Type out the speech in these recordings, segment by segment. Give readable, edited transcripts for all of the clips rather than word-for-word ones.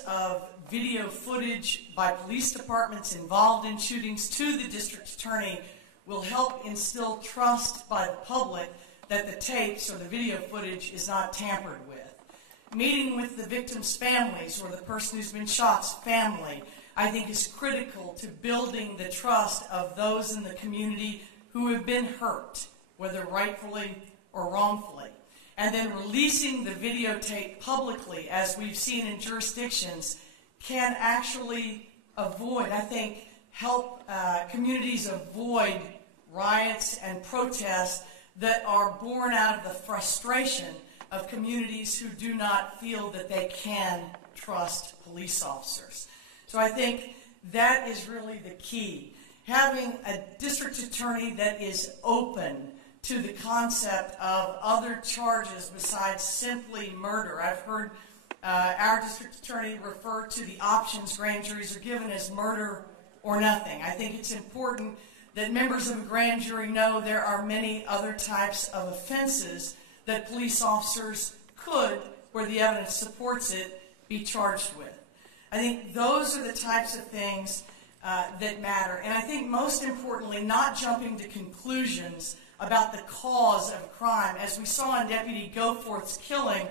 of video footage by police departments involved in shootings to the district attorney will help instill trust by the public that the tapes or the video footage is not tampered with. Meeting with the victims' families or the person who's been shot's family, I think, is critical to building the trust of those in the community who have been hurt, whether rightfully or wrongfully. And then releasing the videotape publicly, as we've seen in jurisdictions, can actually avoid, I think, help communities avoid riots and protests that are born out of the frustration of communities who do not feel that they can trust police officers. So I think that is really the key. Having a district attorney that is open to the concept of other charges besides simply murder. I've heard our district attorney refer to the options grand juries are given as murder or nothing. I think it's important that members of a grand jury know there are many other types of offenses that police officers could, where the evidence supports it, be charged with. I think those are the types of things that matter. And I think most importantly, not jumping to conclusions about the cause of crime. As we saw in Deputy Goforth's killing,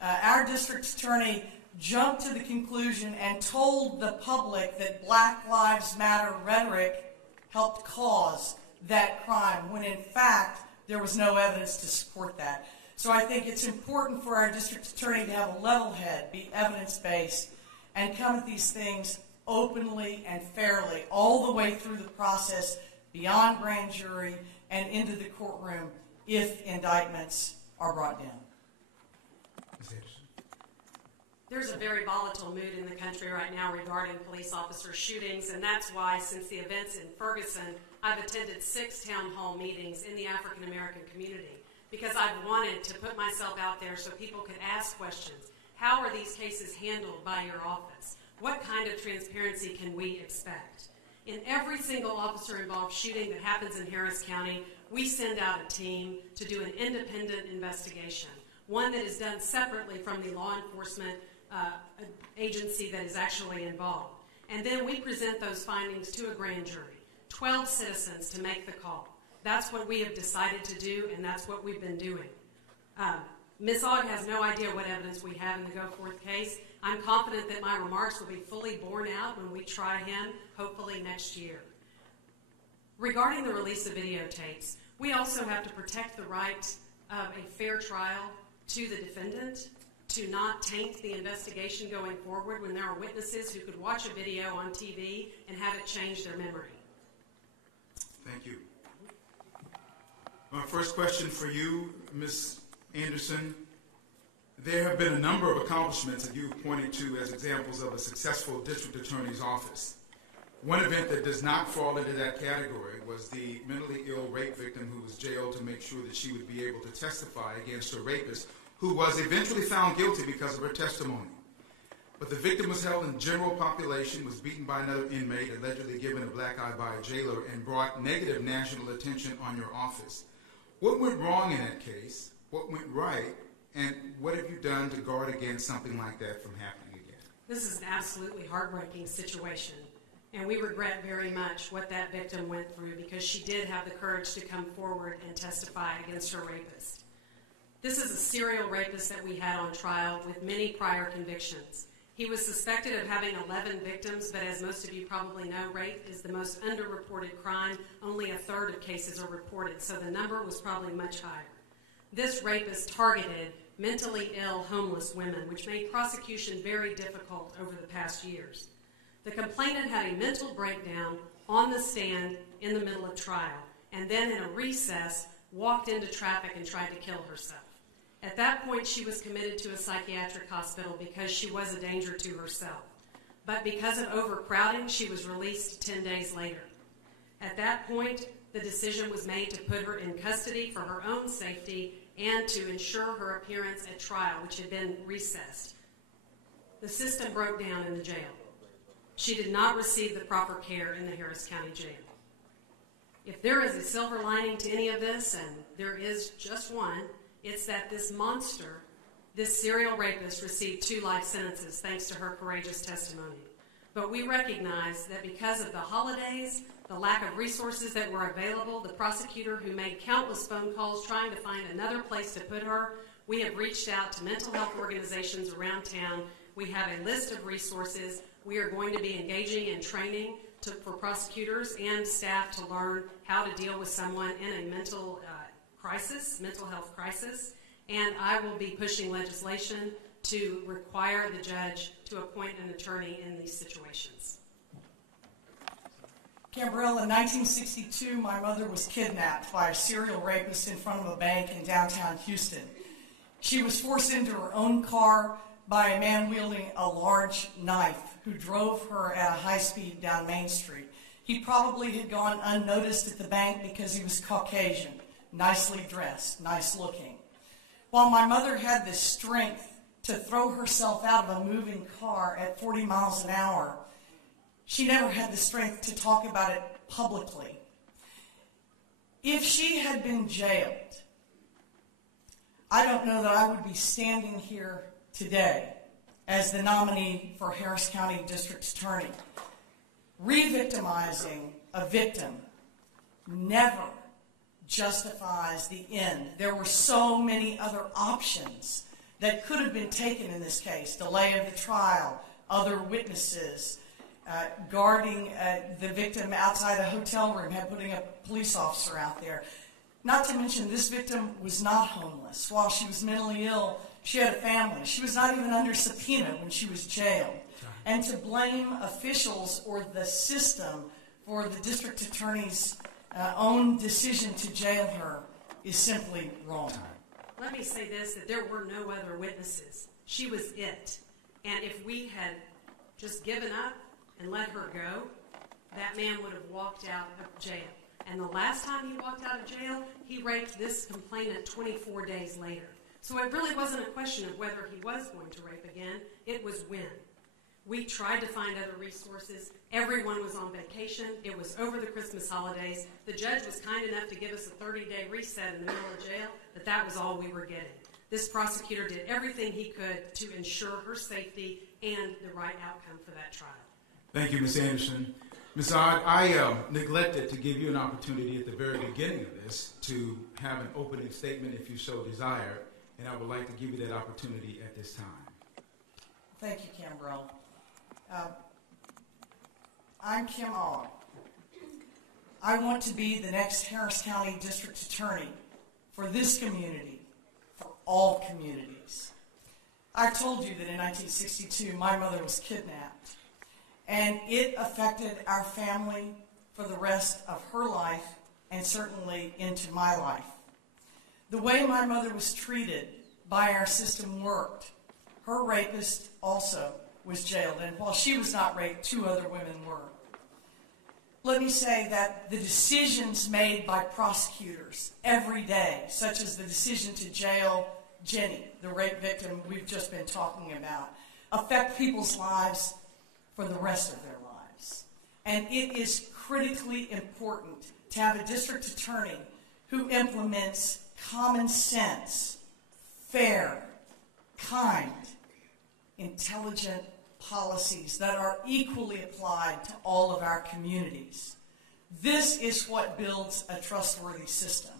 our district attorney jumped to the conclusion and told the public that Black Lives Matter rhetoric helped cause that crime, when in fact there was no evidence to support that. So I think it's important for our district attorney to have a level head, be evidence-based, and come at these things openly and fairly, all the way through the process, beyond grand jury and into the courtroom if indictments are brought down. There's a very volatile mood in the country right now regarding police officer shootings, and that's why, since the events in Ferguson, I've attended 6 town hall meetings in the African American community, because I've wanted to put myself out there so people could ask questions. How are these cases handled by your office? What kind of transparency can we expect? In every single officer-involved shooting that happens in Harris County, we send out a team to do an independent investigation, one that is done separately from the law enforcement agency that is actually involved. And then we present those findings to a grand jury, 12 citizens to make the call. That's what we have decided to do, and that's what we've been doing. Ms. Ogg has no idea what evidence we have in the Goforth case. I'm confident that my remarks will be fully borne out when we try him, hopefully next year. Regarding the release of videotapes, we also have to protect the right of a fair trial to the defendant, to not taint the investigation going forward when there are witnesses who could watch a video on TV and have it change their memory. Thank you. My first question for you, Ms. Anderson. There have been a number of accomplishments that you've pointed to as examples of a successful district attorney's office. One event that does not fall into that category was the mentally ill rape victim who was jailed to make sure that she would be able to testify against her rapist, who was eventually found guilty because of her testimony. But the victim was held in general population, was beaten by another inmate, allegedly given a black eye by a jailer, and brought negative national attention on your office. What went wrong in that case? What went right? And what have you done to guard against something like that from happening again? This is an absolutely heartbreaking situation, and we regret very much what that victim went through, because she did have the courage to come forward and testify against her rapist. This is a serial rapist that we had on trial with many prior convictions. He was suspected of having 11 victims, but as most of you probably know, rape is the most underreported crime. Only a third of cases are reported, so the number was probably much higher. This rapist targeted mentally ill, homeless women, which made prosecution very difficult over the past years. The complainant had a mental breakdown on the stand in the middle of trial, and then in a recess walked into traffic and tried to kill herself. At that point, she was committed to a psychiatric hospital because she was a danger to herself. But because of overcrowding, she was released 10 days later. At that point, the decision was made to put her in custody for her own safety and to ensure her appearance at trial, which had been recessed. The system broke down in the jail. She did not receive the proper care in the Harris County Jail. If there is a silver lining to any of this, and there is just one, it's that this monster This serial rapist received 2 life sentences thanks to her courageous testimony. But we recognize that because of the holidays, the lack of resources that were available, the prosecutor who made countless phone calls trying to find another place to put her, we have reached out to mental health organizations around town. We have a list of resources. We are going to be engaging in training for prosecutors and staff to learn how to deal with someone in a mental health crisis. And I will be pushing legislation to require the judge to appoint an attorney in these situations. Cambrell, in 1962, my mother was kidnapped by a serial rapist in front of a bank in downtown Houston. She was forced into her own car by a man wielding a large knife who drove her at a high speed down Main Street. He probably had gone unnoticed at the bank because he was Caucasian, nicely dressed, nice looking. While my mother had the strength to throw herself out of a moving car at 40 miles an hour, she never had the strength to talk about it publicly. If she had been jailed, I don't know that I would be standing here today as the nominee for Harris County District Attorney. Re-victimizing a victim never justifies the end. There were so many other options that could have been taken in this case. Delay of the trial, other witnesses, guarding the victim outside a hotel room, putting a police officer out there. Not to mention, this victim was not homeless. While she was mentally ill, she had a family. She was not even under subpoena when she was jailed. And to blame officials or the system for the district attorney's own decision to jail her is simply wrong. Let me say this, that there were no other witnesses. She was it. And if we had just given up and let her go, that man would have walked out of jail. And the last time he walked out of jail, he raped this complainant 24 days later. So it really wasn't a question of whether he was going to rape again. It was when. We tried to find other resources. Everyone was on vacation. It was over the Christmas holidays. The judge was kind enough to give us a 30-day reset in the middle of jail, but that was all we were getting. This prosecutor did everything he could to ensure her safety and the right outcome for that trial. Thank you, Ms. Anderson. Ms. Odd, I neglected to give you an opportunity at the very beginning of this to have an opening statement if you so desire, and I would like to give you that opportunity at this time. Thank you, Cambrell. I'm Kim Ogg. I want to be the next Harris County District Attorney for this community, for all communities. I told you that in 1962 my mother was kidnapped, and it affected our family for the rest of her life and certainly into my life. The way my mother was treated by our system worked. Her rapist also was jailed, and while she was not raped, 2 other women were. Let me say that the decisions made by prosecutors every day, such as the decision to jail Jenny, the rape victim we've just been talking about, affect people's lives for the rest of their lives. And it is critically important to have a district attorney who implements common sense, fair, kind, intelligent policies that are equally applied to all of our communities. This is what builds a trustworthy system.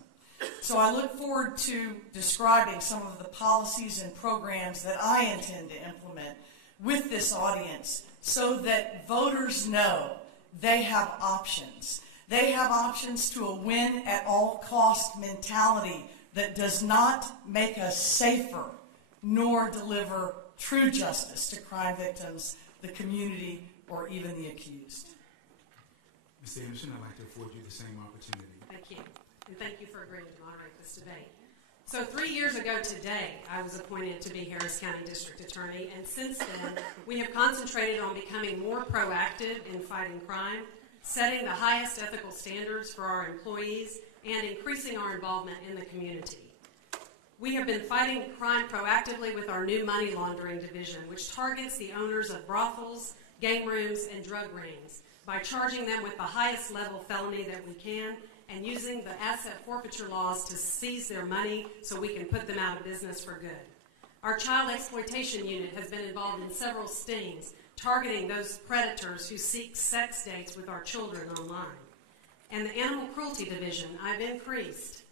So I look forward to describing some of the policies and programs that I intend to implement with this audience so that voters know they have options. They have options to a win-at-all-cost mentality that does not make us safer nor deliver true justice to crime victims, the community, or even the accused. Ms. Anderson, I'd like to afford you the same opportunity. Thank you. And thank you for agreeing to moderate this debate. So 3 years ago today, I was appointed to be Harris County District Attorney, and since then, we have concentrated on becoming more proactive in fighting crime, setting the highest ethical standards for our employees, and increasing our involvement in the community. We have been fighting crime proactively with our new money laundering division, which targets the owners of brothels, game rooms, and drug rings by charging them with the highest level felony that we can and using the asset forfeiture laws to seize their money so we can put them out of business for good. Our child exploitation unit has been involved in several stings, targeting those predators who seek sex dates with our children online. And the Animal Cruelty Division, I've increased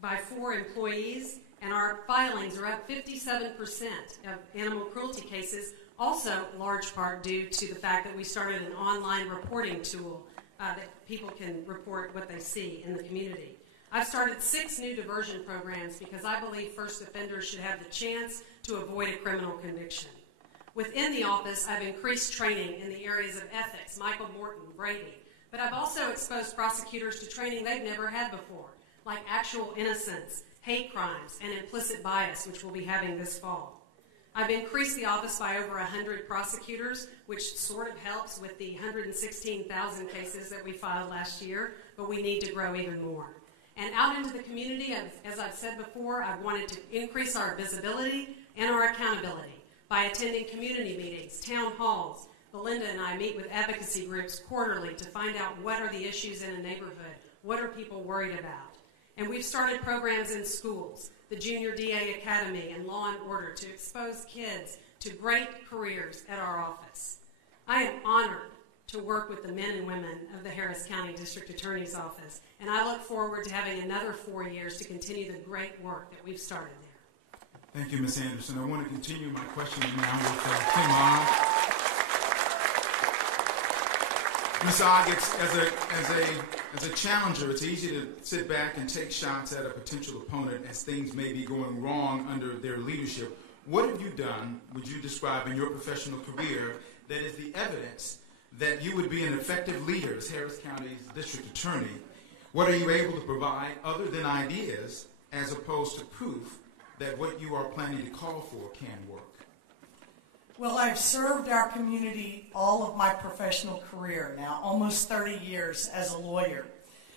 by 4 employees, and our filings are up 57% of animal cruelty cases, also large part due to the fact that we started an online reporting tool that people can report what they see in the community. I've started 6 new diversion programs because I believe first offenders should have the chance to avoid a criminal conviction. Within the office, I've increased training in the areas of ethics, Michael Morton, Brady, but I've also exposed prosecutors to training they've never had before, like actual innocence, hate crimes, and implicit bias, which we'll be having this fall. I've increased the office by over 100 prosecutors, which sort of helps with the 116,000 cases that we filed last year, but we need to grow even more. And out into the community, as I've said before, I've wanted to increase our visibility and our accountability by attending community meetings, town halls. Belinda and I meet with advocacy groups quarterly to find out what are the issues in a neighborhood, what are people worried about. And we've started programs in schools, the Junior DA Academy and Law and Order, to expose kids to great careers at our office. I am honored to work with the men and women of the Harris County District Attorney's Office, and I look forward to having another 4 years to continue the great work that we've started there. Thank you, Ms. Anderson. I want to continue my questioning now with Kim Ogg. Ms. Ogg, as a challenger, it's easy to sit back and take shots at a potential opponent as things may be going wrong under their leadership. What have you done, would you describe in your professional career, that is the evidence that you would be an effective leader as Harris County's district attorney? What are you able to provide other than ideas as opposed to proof that what you are planning to call for can work? Well, I've served our community all of my professional career now, almost 30 years as a lawyer.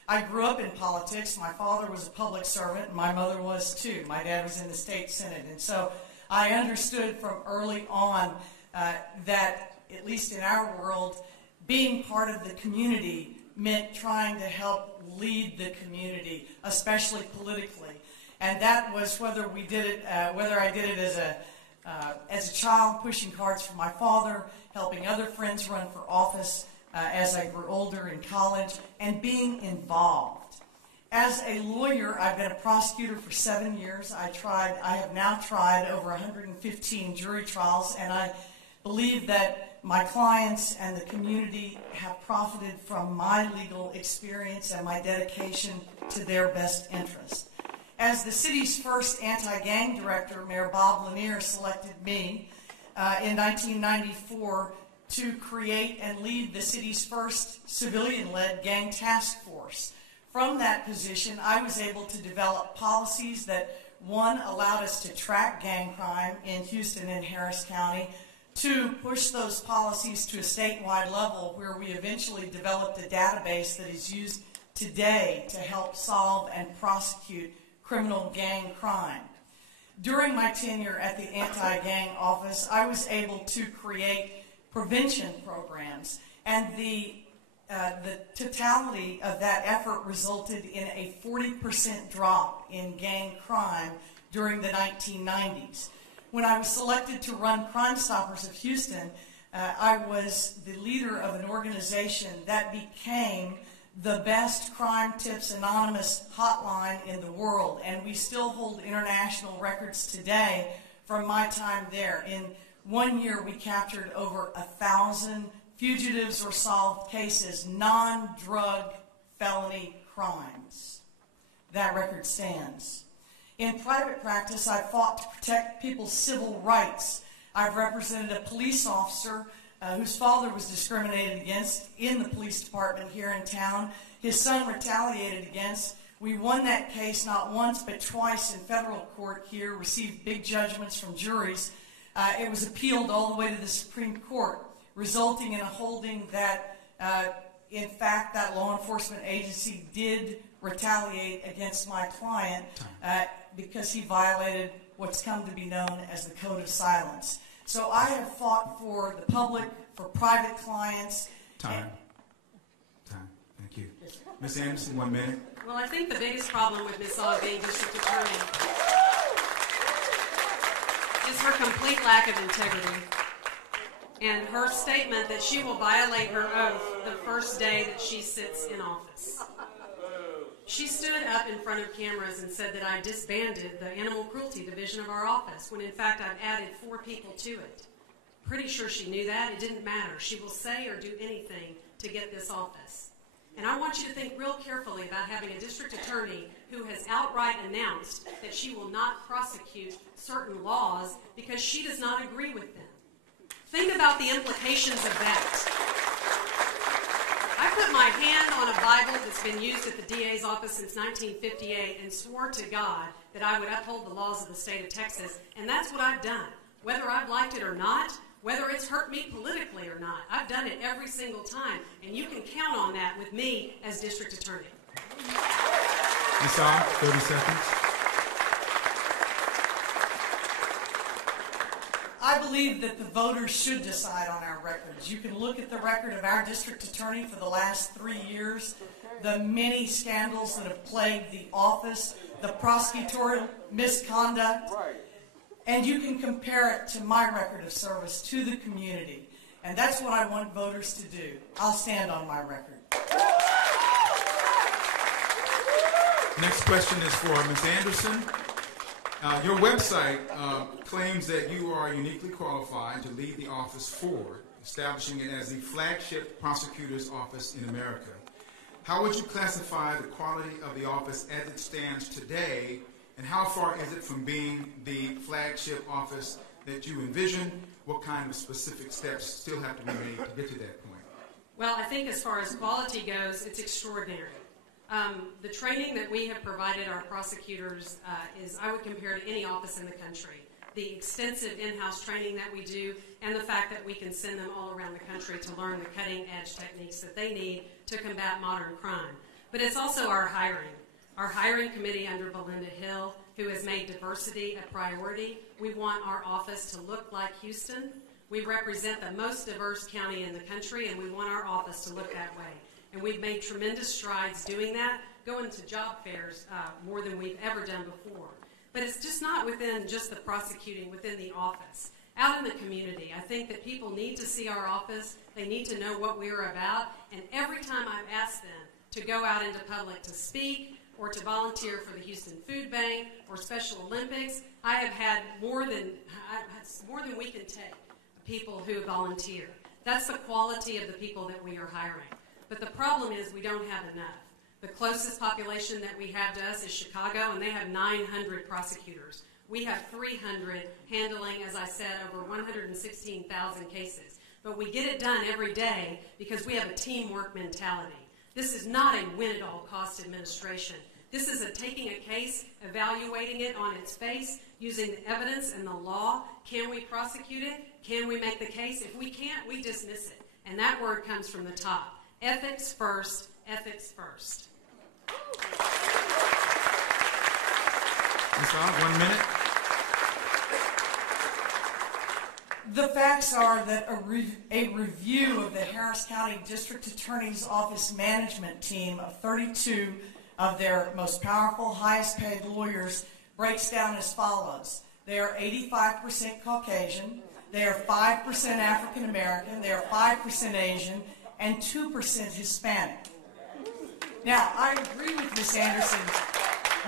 I grew up in politics. My father was a public servant, and my mother was too. My dad was in the state senate. And so I understood from early on that, at least in our world, being part of the community meant trying to help lead the community, especially politically. And that was whether I did it as a child, pushing cards for my father, helping other friends run for office as I grew older in college, and being involved. As a lawyer, I've been a prosecutor for 7 years. I have now tried over 115 jury trials, and I believe that my clients and the community have profited from my legal experience and my dedication to their best interest. As the city's first anti-gang director, Mayor Bob Lanier selected me in 1994 to create and lead the city's first civilian-led gang task force. From that position, I was able to develop policies that, one, allowed us to track gang crime in Houston and Harris County, two, push those policies to a statewide level where we eventually developed a database that is used today to help solve and prosecute criminal gang crime. During my tenure at the Anti-Gang Office, I was able to create prevention programs, and the totality of that effort resulted in a 40% drop in gang crime during the 1990s. When I was selected to run Crime Stoppers of Houston, I was the leader of an organization that became the best Crime Tips Anonymous hotline in the world, and we still hold international records today from my time there. In 1 year, we captured over 1,000 fugitives or solved cases, non-drug felony crimes. That record stands. In private practice, I've fought to protect people's civil rights. I've represented a police officer whose father was discriminated against in the police department here in town. His son retaliated against. We won that case not once but twice in federal court here, received big judgments from juries. It was appealed all the way to the Supreme Court, resulting in a holding that, in fact, that law enforcement agency did retaliate against my client because he violated what's come to be known as the Code of Silence. So I have fought for the public, for private clients. Time. Thank you. Ms. Anderson, 1 minute. Well, I think the biggest problem with Ms. Ogg being district attorney is her complete lack of integrity and her statement that she will violate her oath the first day that she sits in office. She stood up in front of cameras and said that I disbanded the animal cruelty division of our office, when in fact I've added 4 people to it. Pretty sure she knew that. It didn't matter. She will say or do anything to get this office. And I want you to think real carefully about having a district attorney who has outright announced that she will not prosecute certain laws because she does not agree with them. Think about the implications of that. I put my hand on a Bible that's been used at the DA's office since 1958 and swore to God that I would uphold the laws of the state of Texas, and that's what I've done. Whether I've liked it or not, whether it's hurt me politically or not, I've done it every single time, and you can count on that with me as district attorney. Ms. Ah, 30 seconds. I believe that the voters should decide on our records. You can look at the record of our district attorney for the last 3 years, the many scandals that have plagued the office, the prosecutorial misconduct, and you can compare it to my record of service to the community. And that's what I want voters to do. I'll stand on my record. Next question is for Ms. Anderson. Your website claims that you are uniquely qualified to lead the office forward, establishing it as the flagship prosecutor's office in America. How would you classify the quality of the office as it stands today, and how far is it from being the flagship office that you envision? What kind of specific steps still have to be made to get to that point? Well, I think as far as quality goes, it's extraordinary. The training that we have provided our prosecutors is, I would compare to any office in the country. The extensive in-house training that we do, and the fact that we can send them all around the country to learn the cutting-edge techniques that they need to combat modern crime. But it's also our hiring. Our hiring committee under Belinda Hill, who has made diversity a priority. We want our office to look like Houston. We represent the most diverse county in the country, and we want our office to look that way. And we've made tremendous strides doing that, going to job fairs more than we've ever done before. But it's just not within just the prosecuting, within the office. Out in the community, I think that people need to see our office. They need to know what we're about. And every time I've asked them to go out into public to speak or to volunteer for the Houston Food Bank or Special Olympics, I have had more than we can take people who volunteer. That's the quality of the people that we are hiring. But the problem is we don't have enough. The closest population that we have to us is Chicago, and they have 900 prosecutors. We have 300 handling, as I said, over 116,000 cases. But we get it done every day because we have a teamwork mentality. This is not a win-at-all-cost administration. This is taking a case, evaluating it on its face, using the evidence and the law. Can we prosecute it? Can we make the case? If we can't, we dismiss it. And that word comes from the top. Ethics first, ethics first. Ms. Ah, 1 minute. The facts are that a review of the Harris County District Attorney's Office management team of 32 of their most powerful, highest paid lawyers breaks down as follows. They are 85% Caucasian, they are 5% African American, they are 5% Asian, and 2% Hispanic. Now, I agree with Ms. Anderson.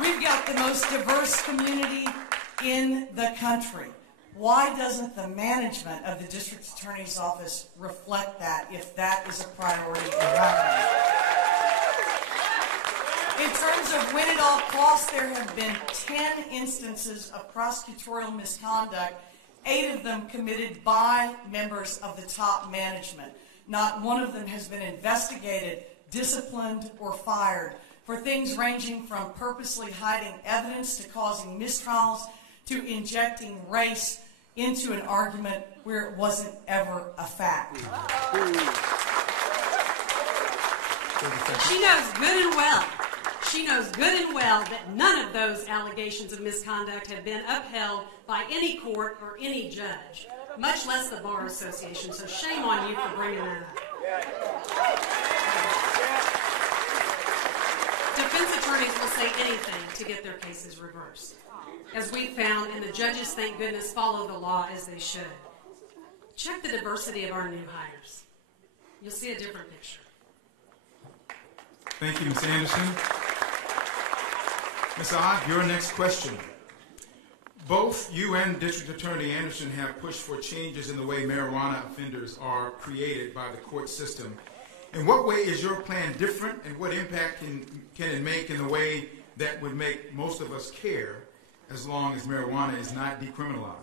We've got the most diverse community in the country. Why doesn't the management of the District Attorney's Office reflect that if that is a priority around it? In terms of win at all costs, there have been 10 instances of prosecutorial misconduct, 8 of them committed by members of the top management. Not one of them has been investigated, disciplined, or fired for things ranging from purposely hiding evidence to causing mistrials to injecting race into an argument where it wasn't ever a fact. She knows good and well. She knows good and well that none of those allegations of misconduct have been upheld by any court or any judge, much less the Bar Association. So shame on you for bringing that up. To defense attorneys will say anything to get their cases reversed, as we found, and the judges, thank goodness, follow the law as they should. Check the diversity of our new hires. You'll see a different picture. Thank you, Ms. Anderson. Ms. Ott, your next question. Both you and District Attorney Anderson have pushed for changes in the way marijuana offenders are created by the court system. In what way is your plan different, and what impact can it make in the way that would make most of us care as long as marijuana is not decriminalized?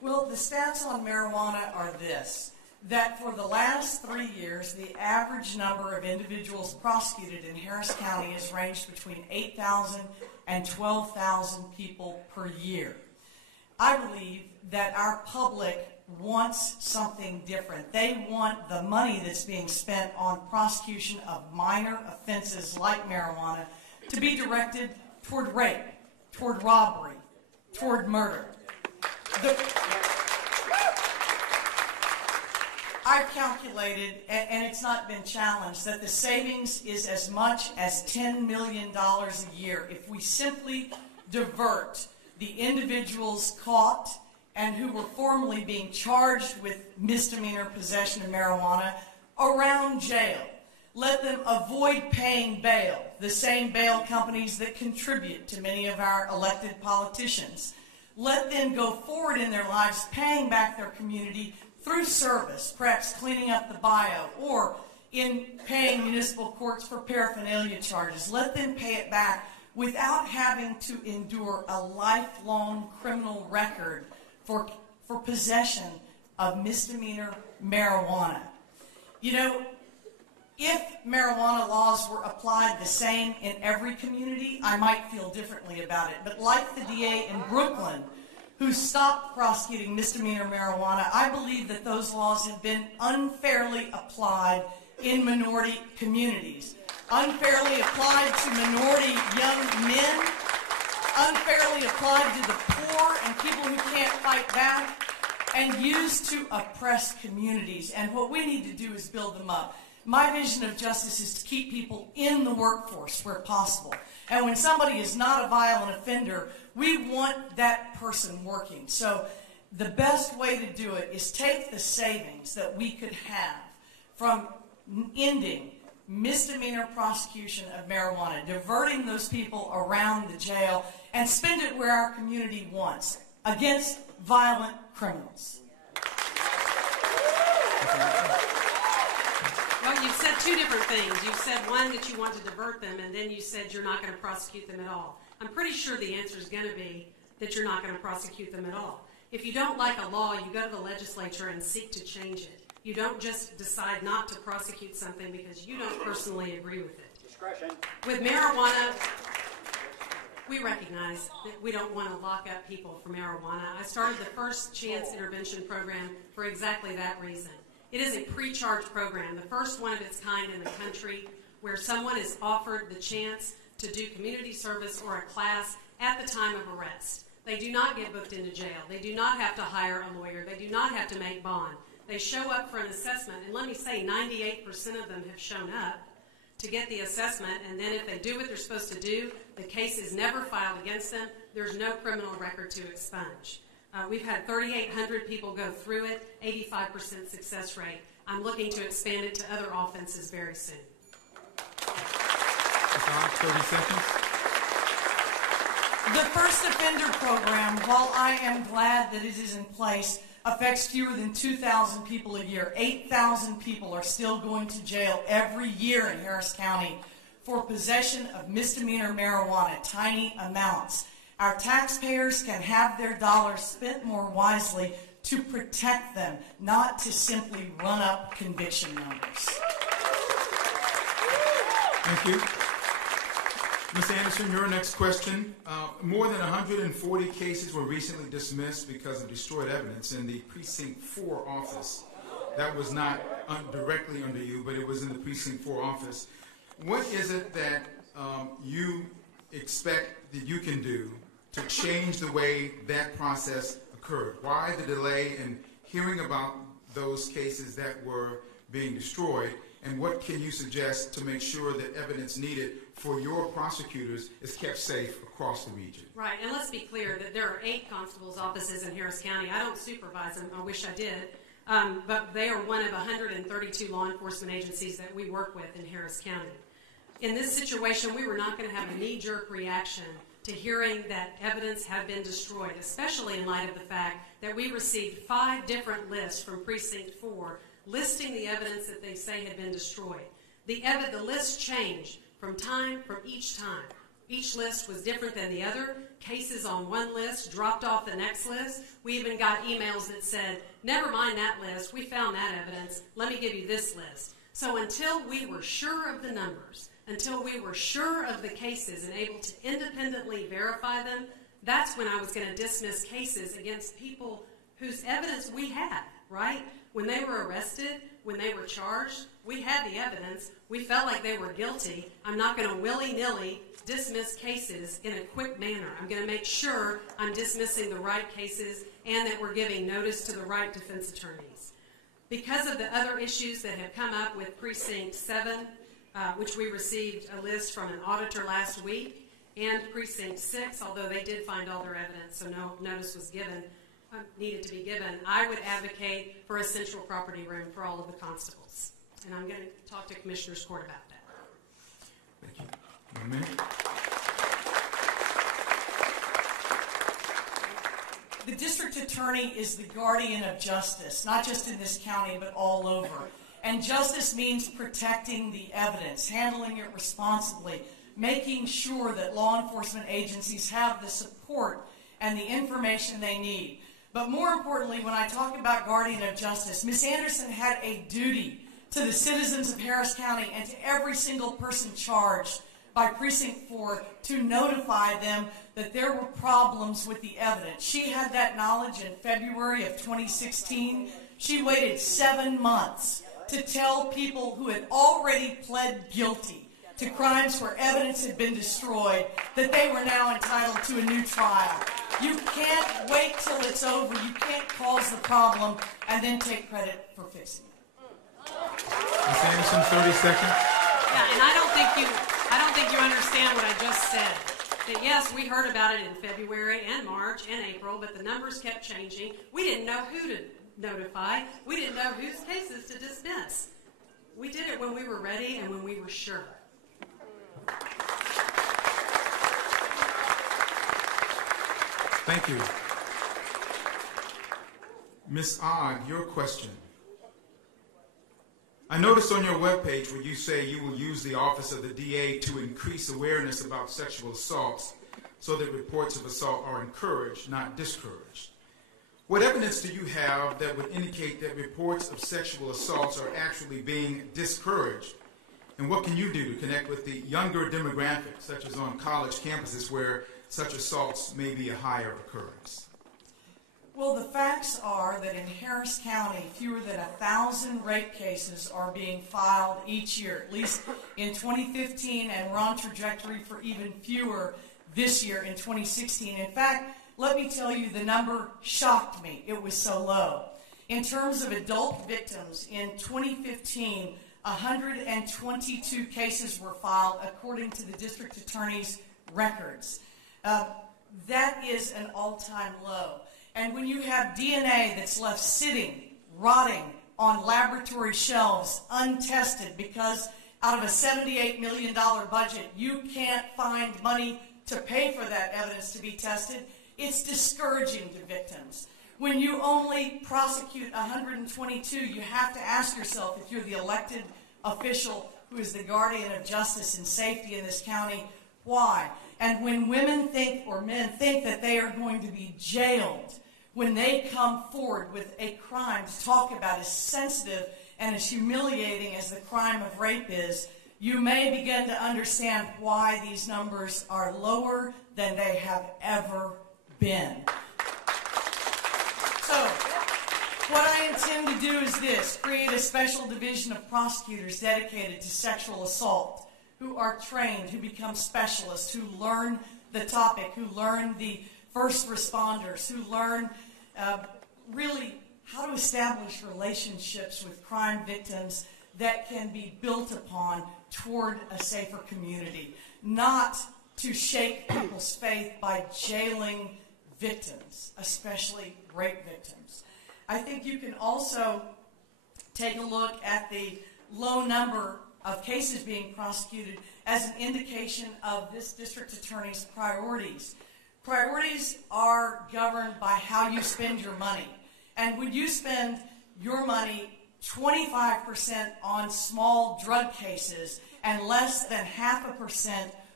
Well, the stats on marijuana are this, that for the last 3 years, the average number of individuals prosecuted in Harris County has ranged between 8,000 and 12,000 people per year. I believe that our public wants something different. They want the money that's being spent on prosecution of minor offenses like marijuana to be directed toward rape, toward robbery, toward murder. I've calculated, and it's not been challenged, that the savings is as much as $10 million a year if we simply divert the individuals caught and who were formerly being charged with misdemeanor possession of marijuana around jail. Let them avoid paying bail, the same bail companies that contribute to many of our elected politicians. Let them go forward in their lives paying back their community through service, perhaps cleaning up the bio, or in paying municipal courts for paraphernalia charges. Let them pay it back without having to endure a lifelong criminal record for possession of misdemeanor marijuana. You know, if marijuana laws were applied the same in every community, I might feel differently about it. But like the DA in Brooklyn, who stopped prosecuting misdemeanor marijuana, I believe that those laws have been unfairly applied in minority communities. Unfairly applied to minority young men, unfairly applied to the poor and people who can't fight back, and used to oppress communities. And what we need to do is build them up. My vision of justice is to keep people in the workforce where possible. And when somebody is not a violent offender, we want that person working. So the best way to do it is take the savings that we could have from ending misdemeanor prosecution of marijuana, diverting those people around the jail, and spend it where our community wants, against violent criminals. Well, you've said two different things. You've said, one, that you want to divert them, and then you said you're not going to prosecute them at all. I'm pretty sure the answer is going to be that you're not going to prosecute them at all. If you don't like a law, you go to the legislature and seek to change it. You don't just decide not to prosecute something because you don't personally agree with it. Discretion. With marijuana, we recognize that we don't want to lock up people for marijuana. I started the First Chance Intervention Program for exactly that reason. It is a pre-charge program, the first one of its kind in the country, where someone is offered the chance to do community service or a class at the time of arrest. They do not get booked into jail. They do not have to hire a lawyer. They do not have to make bond. They show up for an assessment, and let me say 98% of them have shown up to get the assessment, and then if they do what they're supposed to do, the case is never filed against them. There's no criminal record to expunge. We've had 3,800 people go through it, 85% success rate. I'm looking to expand it to other offenses very soon. 30 seconds. The First Offender Program, while I am glad that it is in place, affects fewer than 2,000 people a year. 8,000 people are still going to jail every year in Harris County for possession of misdemeanor marijuana, tiny amounts. Our taxpayers can have their dollars spent more wisely to protect them, not to simply run up conviction numbers. Thank you. Ms. Anderson, your next question. More than 140 cases were recently dismissed because of destroyed evidence in the Precinct 4 office. That was not directly under you, but it was in the Precinct 4 office. What is it that you expect that you can do to change the way that process occurred? Why the delay in hearing about those cases that were being destroyed? And what can you suggest to make sure that evidence needed for your prosecutors is kept safe across the region? Right, and let's be clear that there are 8 constables' offices in Harris County. I don't supervise them. I wish I did. But they are one of 132 law enforcement agencies that we work with in Harris County. In this situation, we were not going to have a knee-jerk reaction to hearing that evidence had been destroyed, especially in light of the fact that we received 5 different lists from Precinct 4 listing the evidence that they say had been destroyed. The list changed from each time. Each list was different than the other. Cases on one list dropped off the next list. We even got emails that said, never mind that list, we found that evidence, let me give you this list. So until we were sure of the numbers, until we were sure of the cases and able to independently verify them, that's when I was going to dismiss cases against people whose evidence we had, right? When they were arrested, when they were charged, we had the evidence. We felt like they were guilty. I'm not going to willy-nilly dismiss cases in a quick manner. I'm going to make sure I'm dismissing the right cases and that we're giving notice to the right defense attorneys. Because of the other issues that have come up with Precinct 7, which we received a list from an auditor last week, and Precinct 6, although they did find all their evidence, so no notice was needed to be given, I would advocate for a central property room for all of the constables. And I'm going to talk to Commissioner's Court about that. Thank you. 1 minute. The district attorney is the guardian of justice, not just in this county, but all over. And justice means protecting the evidence, handling it responsibly, making sure that law enforcement agencies have the support and the information they need. But more importantly, when I talk about guardian of justice, Ms. Anderson had a duty to the citizens of Harris County and to every single person charged by Precinct 4 to notify them that there were problems with the evidence. She had that knowledge in February of 2016. She waited 7 months to tell people who had already pled guilty to crimes where evidence had been destroyed that they were now entitled to a new trial. You can't wait till it's over. You can't cause the problem and then take credit for fixing it. Ms. Anderson, 30 seconds. Yeah, and I don't think you understand what I just said. That yes, we heard about it in February and March and April, but the numbers kept changing. We didn't know who to notify. We didn't know whose cases to dismiss. We did it when we were ready and when we were sure. Thank you. Ms. Ogg, your question. I noticed on your webpage where you say you will use the Office of the DA to increase awareness about sexual assaults so that reports of assault are encouraged, not discouraged. What evidence do you have that would indicate that reports of sexual assaults are actually being discouraged? And what can you do to connect with the younger demographics, such as on college campuses where such assaults may be a higher occurrence? Well, the facts are that in Harris County, fewer than 1,000 rape cases are being filed each year, at least in 2015, and we're on trajectory for even fewer this year in 2016. In fact, let me tell you, the number shocked me. It was so low. In terms of adult victims, in 2015, 122 cases were filed according to the district attorney's records. That is an all-time low. And when you have DNA that's left sitting, rotting on laboratory shelves, untested, because out of a $78 million budget, you can't find money to pay for that evidence to be tested, it's discouraging to victims. When you only prosecute 122, you have to ask yourself, if you're the elected official who is the guardian of justice and safety in this county, why? And when women think, or men think, that they are going to be jailed when they come forward with a crime to talk about as sensitive and as humiliating as the crime of rape is, you may begin to understand why these numbers are lower than they have ever been. So, what I intend to do is this: create a special division of prosecutors dedicated to sexual assault, who are trained, who become specialists, who learn the topic, who learn the first responders, who learn really how to establish relationships with crime victims that can be built upon toward a safer community, not to shake people's faith by jailing victims, especially rape victims. I think you can also take a look at the low number of cases being prosecuted as an indication of this district attorney's priorities. Priorities are governed by how you spend your money. And when you spend your money 25% on small drug cases and less than 0.5%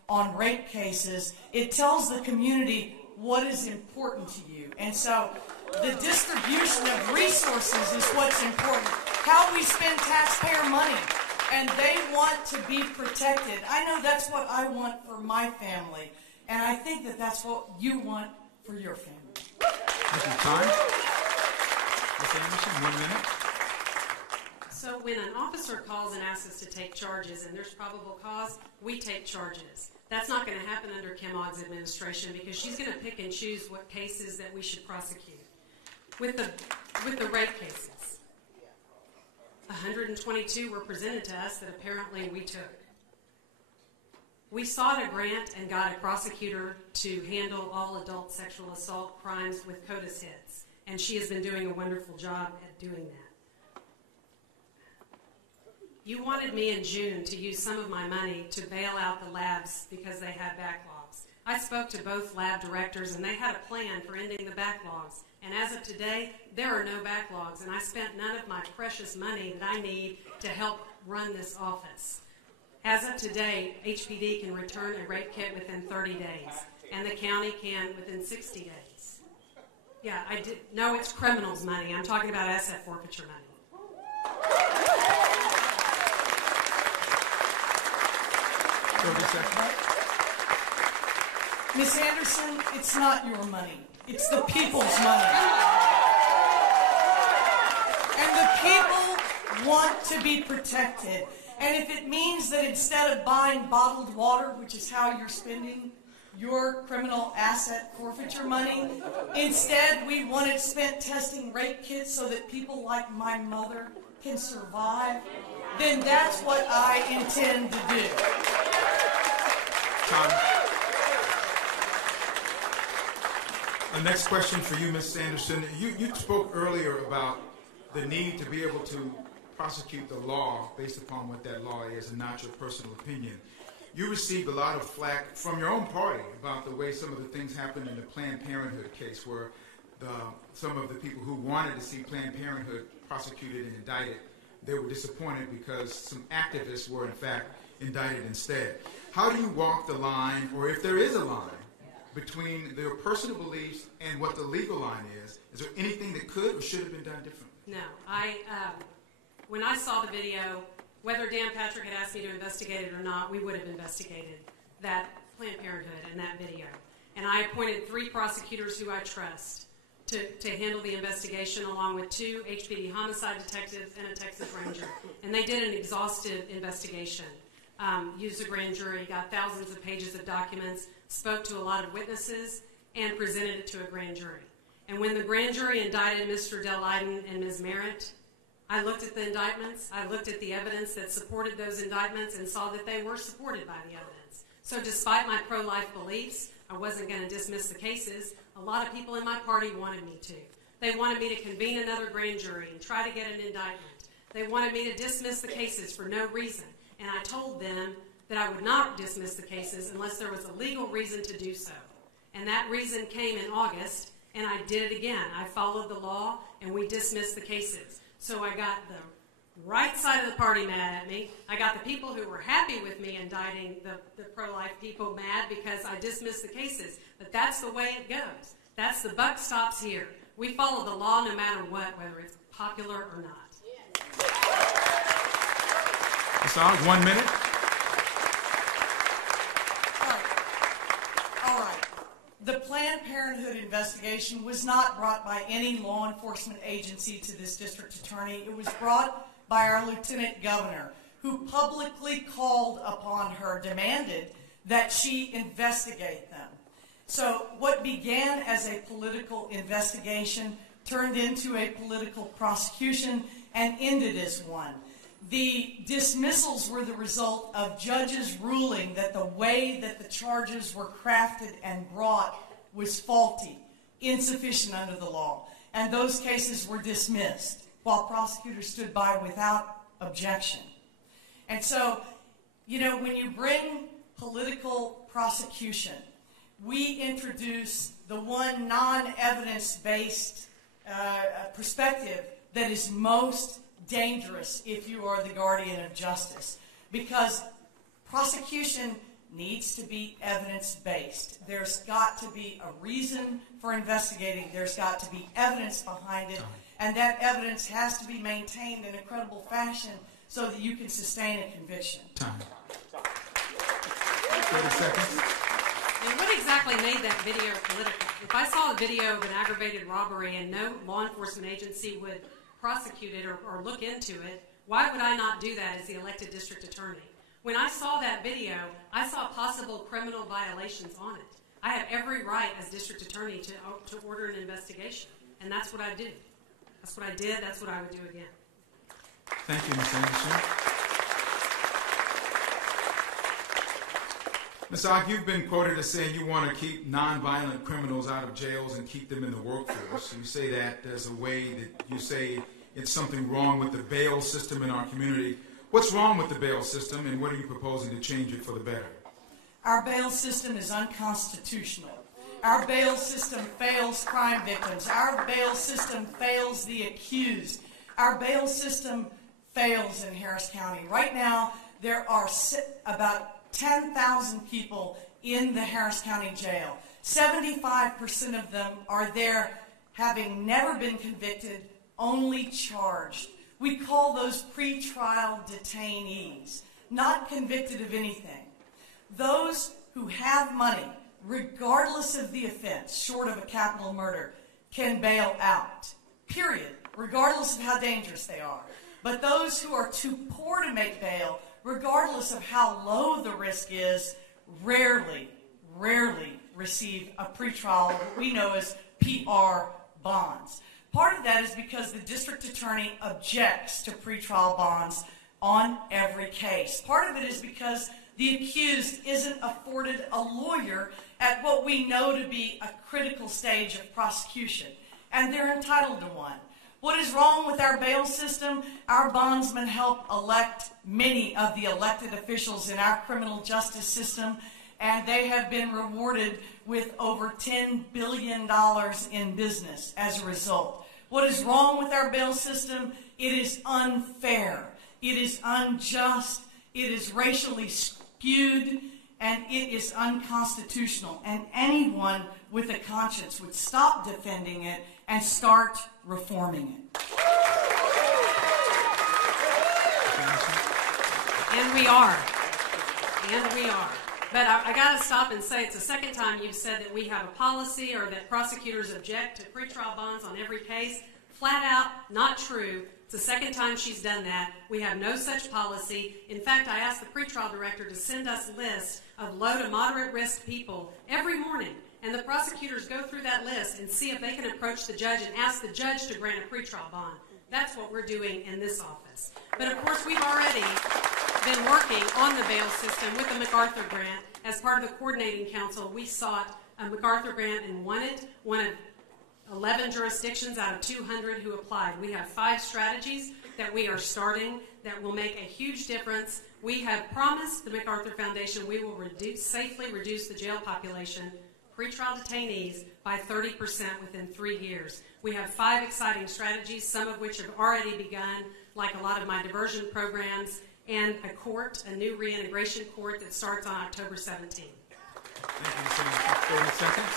on rape cases, it tells the community what is important to you. And so the distribution of resources is what's important. How we spend taxpayer money. And they want to be protected. I know that's what I want for my family. And I think that that's what you want for your family. Thank you. Time? Ms. Anderson, 1 minute. So when an officer calls and asks us to take charges and there's probable cause, we take charges. That's not going to happen under Kim Ogg's administration because she's going to pick and choose what cases that we should prosecute. With the rape cases, 122 were presented to us that apparently we took. We sought a grant and got a prosecutor to handle all adult sexual assault crimes with CODIS hits, and she has been doing a wonderful job at doing that. You wanted me in June to use some of my money to bail out the labs because they had backlogs. I spoke to both lab directors, and they had a plan for ending the backlogs. And as of today, there are no backlogs, and I spent none of my precious money that I need to help run this office. As of today, HPD can return a rape kit within 30 days, and the county can within 60 days. Yeah, I did. No, it's criminals' money. I'm talking about asset forfeiture money. 30 seconds. Ms. Anderson, it's not your money. It's the people's money. And the people want to be protected. And if it means that instead of buying bottled water, which is how you're spending your criminal asset forfeiture money, instead we want it spent testing rape kits so that people like my mother can survive, then that's what I intend to do. Time. The next question for you, Ms. Anderson. You spoke earlier about the need to be able to prosecute the law based upon what that law is and not your personal opinion. You received a lot of flack from your own party about the way some of the things happened in the Planned Parenthood case where some of the people who wanted to see Planned Parenthood prosecuted and indicted, they were disappointed because some activists were in fact indicted instead. How do you walk the line, or if there is a line, between their personal beliefs and what the legal line is? Is there anything that could or should have been done differently? No. When I saw the video, whether Dan Patrick had asked me to investigate it or not, we would have investigated that Planned Parenthood and that video. And I appointed 3 prosecutors who I trust to handle the investigation, along with 2 HPD homicide detectives and a Texas Ranger. And they did an exhaustive investigation. Used a grand jury, got thousands of pages of documents, spoke to a lot of witnesses, and presented it to a grand jury. And when the grand jury indicted Mr. Del Iden and Ms. Merritt, I looked at the indictments, I looked at the evidence that supported those indictments and saw that they were supported by the evidence. So despite my pro-life beliefs, I wasn't going to dismiss the cases. A lot of people in my party wanted me to. They wanted me to convene another grand jury and try to get an indictment. They wanted me to dismiss the cases for no reason. And I told them that I would not dismiss the cases unless there was a legal reason to do so. And that reason came in August, and I did it again. I followed the law, and we dismissed the cases. So I got the right side of the party mad at me. I got the people who were happy with me indicting the pro-life people mad because I dismissed the cases. But that's the way it goes. That's the buck stops here. We follow the law no matter what, whether it's popular or not. Ms. Ogg, 1 minute. All right. The Planned Parenthood investigation was not brought by any law enforcement agency to this district attorney. It was brought by our lieutenant governor, who publicly called upon her, demanded that she investigate them. So what began as a political investigation turned into a political prosecution and ended as one. The dismissals were the result of judges ruling that the way that the charges were crafted and brought was faulty, insufficient under the law. And those cases were dismissed while prosecutors stood by without objection. And so, you know, when you bring political prosecution, we introduce the one non-evidence-based perspective that is most dangerous if you are the guardian of justice, because prosecution needs to be evidence-based. There's got to be a reason for investigating. There's got to be evidence behind it, and that evidence has to be maintained in a credible fashion so that you can sustain a conviction. Time. 30 seconds. And what exactly made that video political? If I saw a video of an aggravated robbery and no law enforcement agency would prosecute it or look into it, why would I not do that as the elected district attorney? When I saw that video, I saw possible criminal violations on it. I have every right as district attorney to order an investigation, and that's what I do. That's what I did. That's what I would do again. Thank you, Ms. Anderson. Ms. Ogg, you've been quoted as saying you want to keep nonviolent criminals out of jails and keep them in the workforce. You say that as a way that you say it's something wrong with the bail system in our community. What's wrong with the bail system, and what are you proposing to change it for the better? Our bail system is unconstitutional. Our bail system fails crime victims. Our bail system fails the accused. Our bail system fails in Harris County. Right now, there are about 10,000 people in the Harris County Jail. 75% of them are there having never been convicted, only charged. We call those pretrial detainees, not convicted of anything. Those who have money, regardless of the offense, short of a capital murder, can bail out, period, regardless of how dangerous they are. But those who are too poor to make bail, regardless of how low the risk is, rarely receive a pretrial, what we know as PR bonds. Part of that is because the district attorney objects to pretrial bonds on every case. Part of it is because the accused isn't afforded a lawyer at what we know to be a critical stage of prosecution, and they're entitled to one. What is wrong with our bail system? Our bondsmen help elect many of the elected officials in our criminal justice system, and they have been rewarded with over $10 billion in business as a result. What is wrong with our bail system? It is unfair. It is unjust. It is racially skewed, and it is unconstitutional. And anyone with a conscience would stop defending it and start reforming it. And we are. But I got to stop and say it's the second time you've said that we have a policy or that prosecutors object to pretrial bonds on every case. Flat out, not true. It's the second time she's done that. We have no such policy. In fact, I asked the pretrial director to send us lists of low to moderate risk people every morning. And the prosecutors go through that list and see if they can approach the judge and ask the judge to grant a pretrial bond. That's what we're doing in this office. But of course, we've already been working on the bail system with the MacArthur grant. As part of the coordinating council, we sought a MacArthur grant and won it. One of 11 jurisdictions out of 200 who applied. We have 5 strategies that we are starting that will make a huge difference. We have promised the MacArthur Foundation we will safely reduce the jail population, pretrial detainees, by 30% within 3 years. We have 5 exciting strategies, some of which have already begun, like a lot of my diversion programs, and a new reintegration court that starts on October 17th. Thank you, Senator. 30 seconds.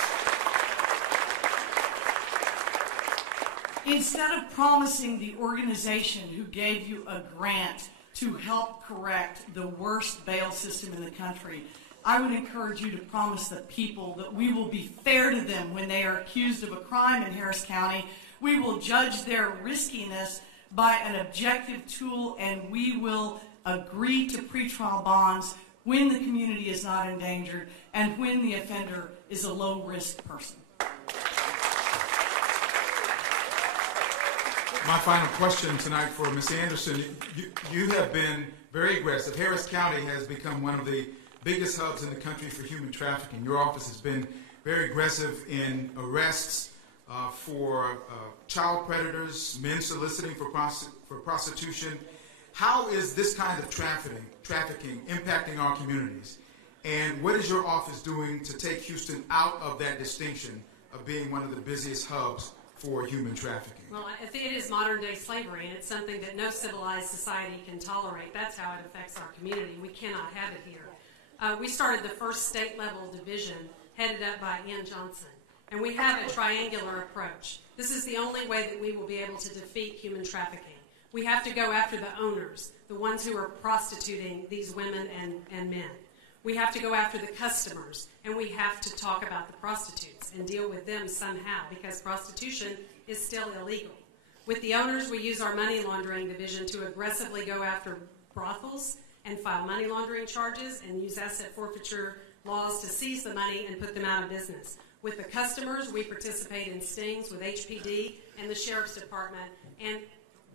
Instead of promising the organization who gave you a grant to help correct the worst bail system in the country, I would encourage you to promise the people that we will be fair to them when they are accused of a crime in Harris County. We will judge their riskiness by an objective tool, and we will agree to pretrial bonds when the community is not endangered and when the offender is a low-risk person. My final question tonight for Ms. Anderson. You have been very aggressive. Harris County has become one of the biggest hubs in the country for human trafficking. Your office has been very aggressive in arrests for child predators, men soliciting for prostitution. How is this kind of trafficking impacting our communities? And what is your office doing to take Houston out of that distinction of being one of the busiest hubs for human trafficking? Well, I think it is modern-day slavery, and it's something that no civilized society can tolerate. That's how it affects our community. We cannot have it here. We started the first state-level division headed up by Ann Johnson, and we have a triangular approach. This is the only way that we will be able to defeat human trafficking. We have to go after the owners, the ones who are prostituting these women and men. We have to go after the customers, and we have to talk about the prostitutes and deal with them somehow, because prostitution is still illegal. With the owners, we use our money laundering division to aggressively go after brothels and file money laundering charges and use asset forfeiture laws to seize the money and put them out of business. With the customers, we participate in stings with HPD and the Sheriff's Department and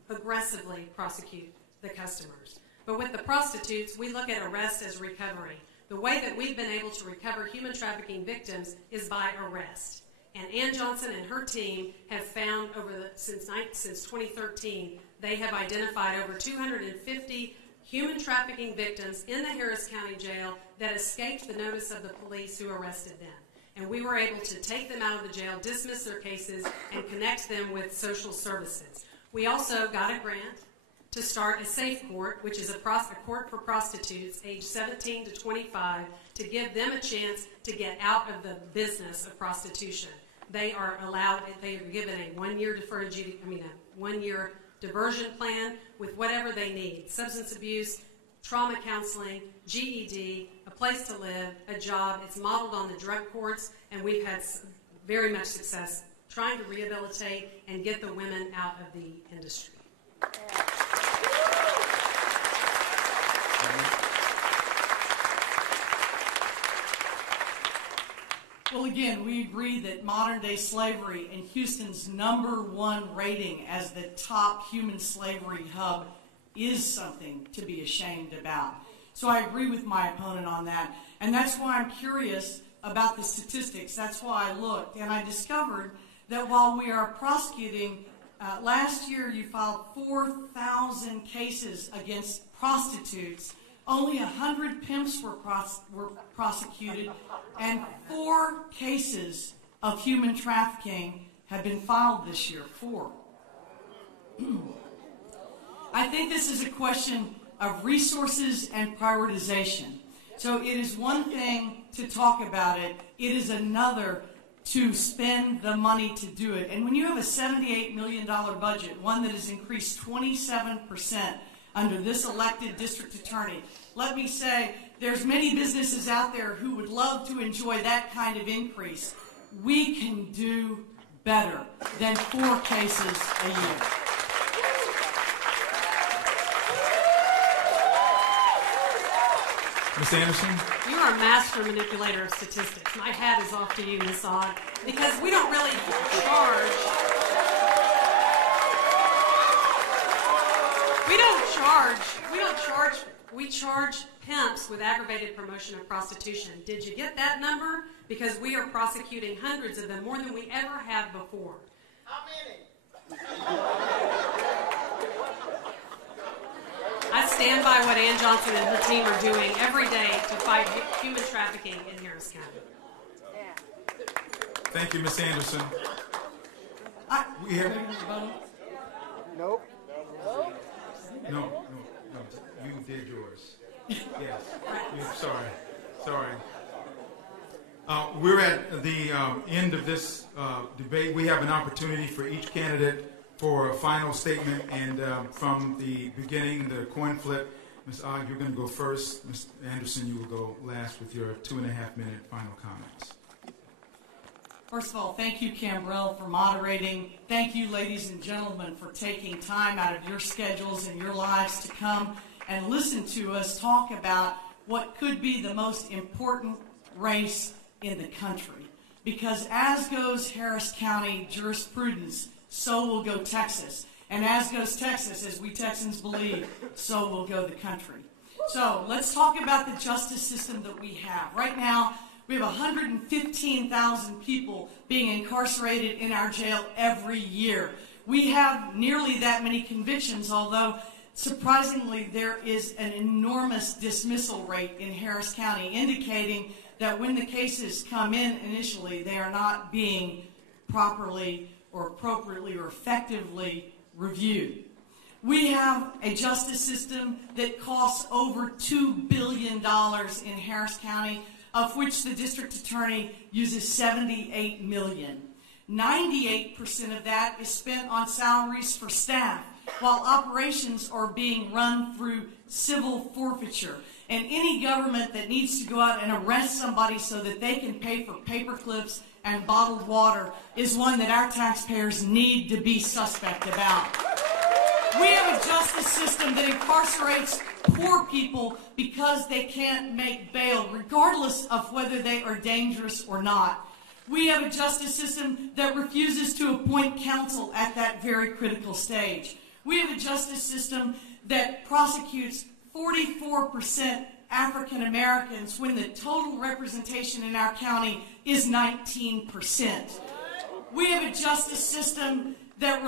aggressively prosecute the customers. But with the prostitutes, we look at arrest as recovery. The way that we've been able to recover human trafficking victims is by arrest. And Ann Johnson and her team have found since 2013, they have identified over 250 human trafficking victims in the Harris County Jail that escaped the notice of the police who arrested them. And we were able to take them out of the jail, dismiss their cases, and connect them with social services. We also got a grant to start a safe court, which is a court for prostitutes aged 17 to 25, to give them a chance to get out of the business of prostitution. They are allowed, they are given a one-year diversion plan with whatever they need: substance abuse, trauma counseling, GED, a place to live, a job. It's modeled on the drug courts, and we've had very much success trying to rehabilitate and get the women out of the industry. Well, again, we agree that modern-day slavery and Houston's #1 rating as the top human slavery hub is something to be ashamed about. So I agree with my opponent on that, and that's why I'm curious about the statistics. That's why I looked, and I discovered that while we are prosecuting, last year you filed 4,000 cases against prostitutes. Only 100 pimps were prosecuted, and 4 cases of human trafficking have been filed this year. 4. I think this is a question of resources and prioritization. So it is one thing to talk about it. It is another to spend the money to do it. And when you have a $78 million budget, one that has increased 27% under this elected district attorney, let me say there's many businesses out there who would love to enjoy that kind of increase. We can do better than 4 cases a year. Ms. Anderson? You are a master manipulator of statistics. My hat is off to you, Ms. Ogg, because we don't really charge. We charge pimps with aggravated promotion of prostitution. Did you get that number? Because we are prosecuting hundreds of them, more than we ever have before. How many? I stand by what Ann Johnson and her team are doing every day to fight human trafficking in Harris County. Thank you, Ms. Anderson. We have... Nope. No. You did yours. Yes. Sorry. We're at the end of this debate. We have an opportunity for each candidate for a final statement, and from the beginning, the coin flip, Ms. Ogg, you're going to go first. Ms. Anderson, you will go last with your 2.5-minute final comments. First of all, thank you, Cambrell, for moderating. Thank you, ladies and gentlemen, for taking time out of your schedules and your lives to come and listen to us talk about what could be the most important race in the country. Because as goes Harris County jurisprudence, so will go Texas. And as goes Texas, as we Texans believe, so will go the country. So let's talk about the justice system that we have. Right now, we have 115,000 people being incarcerated in our jail every year. We have nearly that many convictions, although surprisingly there is an enormous dismissal rate in Harris County, indicating that when the cases come in initially, they are not being properly or appropriately or effectively reviewed. We have a justice system that costs over $2 billion in Harris County, of which the district attorney uses $78 million. 98% of that is spent on salaries for staff, while operations are being run through civil forfeiture. And any government that needs to go out and arrest somebody so that they can pay for paper clips and bottled water is one that our taxpayers need to be suspect about. We have a justice system that incarcerates poor people because they can't make bail, regardless of whether they are dangerous or not. We have a justice system that refuses to appoint counsel at that very critical stage. We have a justice system that prosecutes 44% African Americans when the total representation in our county is 19%. We have a justice system that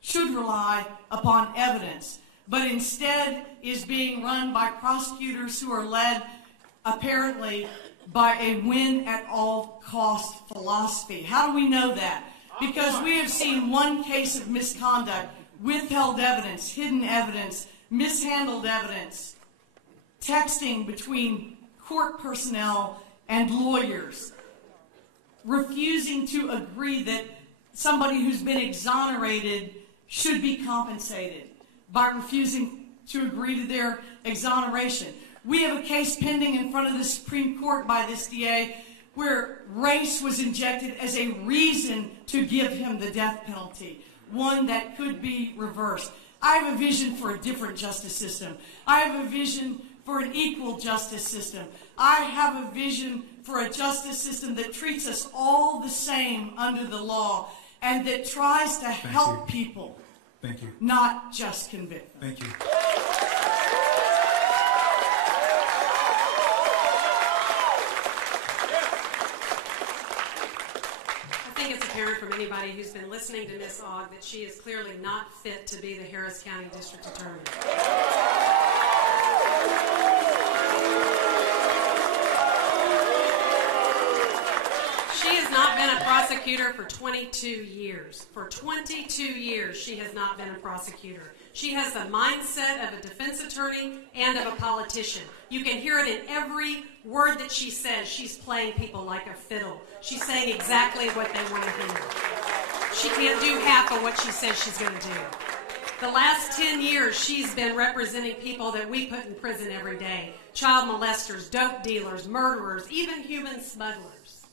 should rely upon evidence, but instead is being run by prosecutors who are led, apparently, by a win-at-all-cost philosophy. How do we know that? Because we have seen one case of misconduct, withheld evidence, hidden evidence, mishandled evidence, texting between court personnel and lawyers, refusing to agree that somebody who's been exonerated should be compensated by refusing to agree to their exoneration. We have a case pending in front of the Supreme Court by this DA where race was injected as a reason to give him the death penalty, one that could be reversed. I have a vision for a different justice system. I have a vision for an equal justice system. I have a vision for a justice system that treats us all the same under the law and that tries to help people, not just convict them. Thank you. I think it's apparent from anybody who's been listening to Ms. Ogg that she is clearly not fit to be the Harris County District Attorney. She has not been a prosecutor for 22 years. For 22 years, she has not been a prosecutor. She has the mindset of a defense attorney and of a politician. You can hear it in every word that she says. She's playing people like a fiddle. She's saying exactly what they want to hear. She can't do half of what she says she's going to do. The last 10 years, she's been representing people that we put in prison every day. Child molesters, dope dealers, murderers, even human smugglers.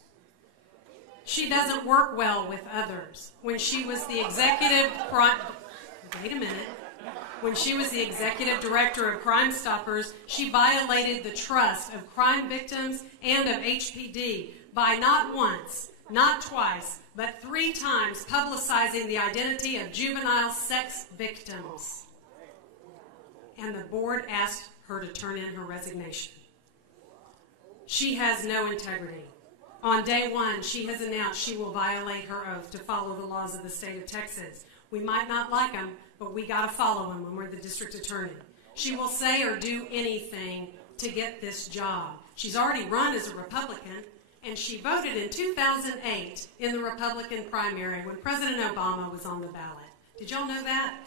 She doesn't work well with others. When she was the When she was the executive director of Crime Stoppers, she violated the trust of crime victims and of HPD by not once, not twice, but 3 times publicizing the identity of juvenile sex victims. And the board asked her to turn in her resignation. She has no integrity. On day 1, she has announced she will violate her oath to follow the laws of the state of Texas. We might not like them, but we got to follow them when we're the district attorney. She will say or do anything to get this job. She's already run as a Republican, and she voted in 2008 in the Republican primary when President Obama was on the ballot. Did y'all know that?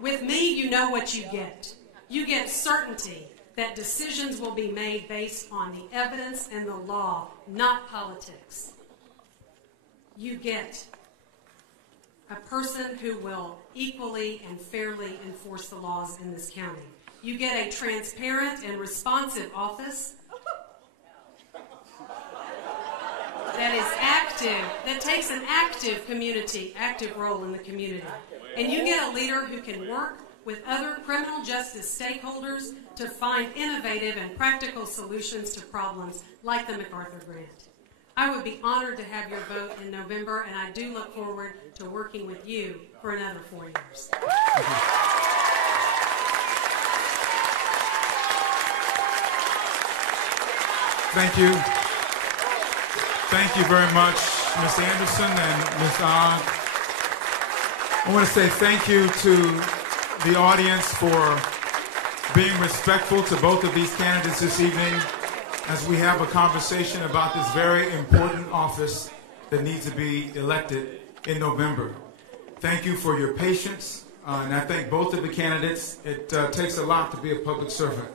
With me, you know what you get. You get certainty that decisions will be made based on the evidence and the law, not politics. You get a person who will equally and fairly enforce the laws in this county. You get a transparent and responsive office that is active, that takes an active role in the community. And you get a leader who can work with other criminal justice stakeholders to find innovative and practical solutions to problems like the MacArthur Grant. I would be honored to have your vote in November, and I do look forward to working with you for another 4 years. Thank you. Thank you very much, Ms. Anderson and Ms. Ogg. I want to say thank you to the audience for being respectful to both of these candidates this evening as we have a conversation about this very important office that needs to be elected in November. Thank you for your patience, and I thank both of the candidates. It takes a lot to be a public servant.